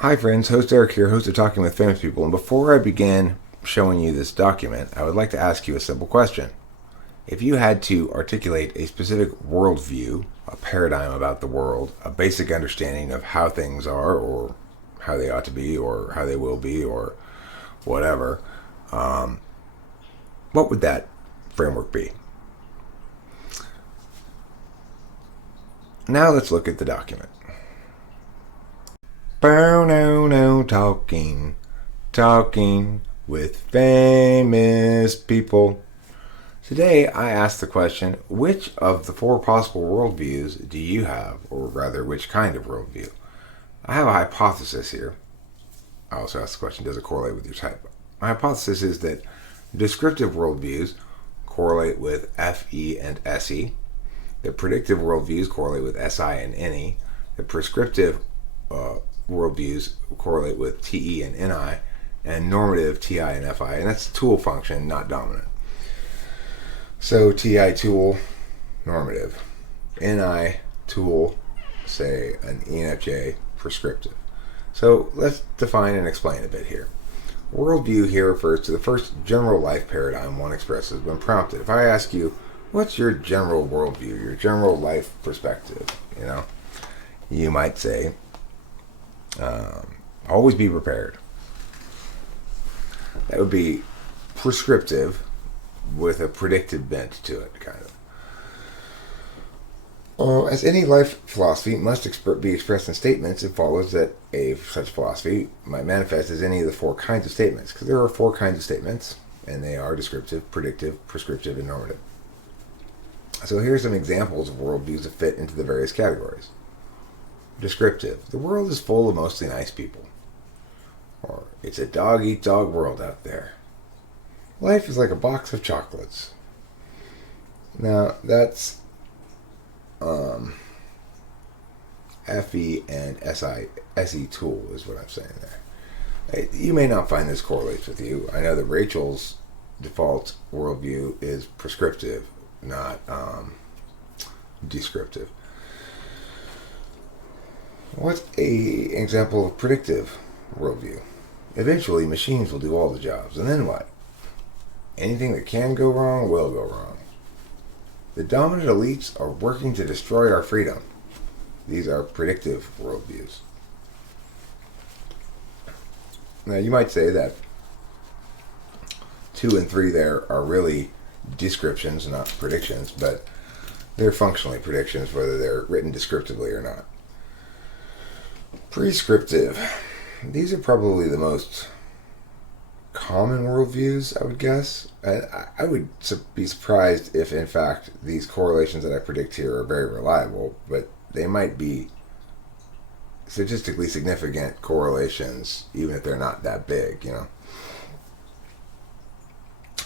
Hi friends, host Eric here, host of Talking with Famous People, and before I begin showing you this document, I would like to ask you a simple question. If you had to articulate a specific worldview, a paradigm about the world, a basic understanding of how things are, or how they ought to be, or how they will be, or whatever, what would that framework be? Now let's look at the document. No, talking with famous people. Today I asked the question, which of the four possible worldviews do you have, or rather, which kind of worldview? I have a hypothesis here. I also asked the question, does it correlate with your type? My hypothesis is that descriptive worldviews correlate with FE and SE. The predictive worldviews correlate with SI and NE. The prescriptive worldviews correlate with TE and NI, and normative TI and FI, and that's tool function, not dominant. So TI tool, normative. NI tool, say an ENFJ, prescriptive. So let's define and explain a bit here. Worldview here refers to the first general life paradigm one expresses when prompted. If I ask you, what's your general worldview, your general life perspective, you might say, always be prepared. That would be prescriptive with a predictive bent to it, kind of. As any life philosophy must be expressed in statements, it follows that such philosophy might manifest as any of the four kinds of statements, because there are four kinds of statements, and they are descriptive, predictive, prescriptive, and normative. So here's some examples of worldviews that fit into the various categories. Descriptive. The world is full of mostly nice people. Or, it's a dog-eat-dog world out there. Life is like a box of chocolates. Now, that's FE and SE tool is what I'm saying there. You may not find this correlates with you. I know that Rachel's default worldview is prescriptive, not descriptive. What's an example of predictive worldview? Eventually, machines will do all the jobs, and then what? Anything that can go wrong will go wrong. The dominant elites are working to destroy our freedom. These are predictive worldviews. Now, you might say that 2 and 3 there are really descriptions, not predictions, but they're functionally predictions, whether they're written descriptively or not. Prescriptive. These are probably the most common worldviews, I would guess. I would be surprised if, in fact, these correlations that I predict here are very reliable, but they might be statistically significant correlations, even if they're not that big,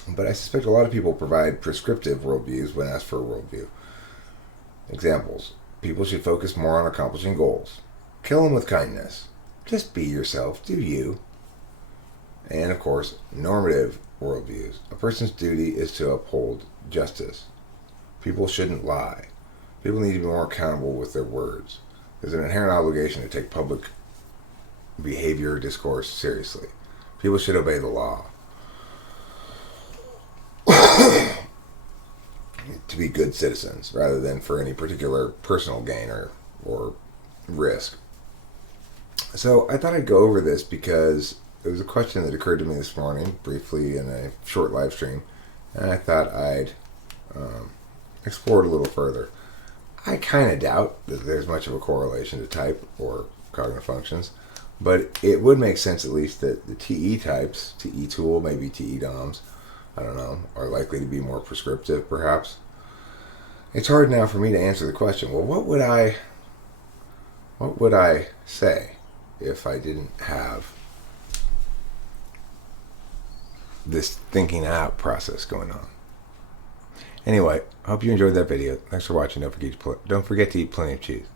But I suspect a lot of people provide prescriptive worldviews when asked for a worldview. Examples. People should focus more on accomplishing goals. Kill them with kindness. Just be yourself. Do you. And, of course, normative worldviews. A person's duty is to uphold justice. People shouldn't lie. People need to be more accountable with their words. There's an inherent obligation to take public behavior discourse seriously. People should obey the law. To be good citizens, rather than for any particular personal gain or risk. So I thought I'd go over this because it was a question that occurred to me this morning, briefly in a short live stream, and I thought I'd explore it a little further. I kind of doubt that there's much of a correlation to type or cognitive functions, but it would make sense at least that the TE types, TE tool, maybe TE DOMs, I don't know, are likely to be more prescriptive, perhaps. It's hard now for me to answer the question, well, what would I say if I didn't have this thinking out process going on? Anyway, I hope you enjoyed that video. Thanks for watching. Don't forget to eat plenty of cheese.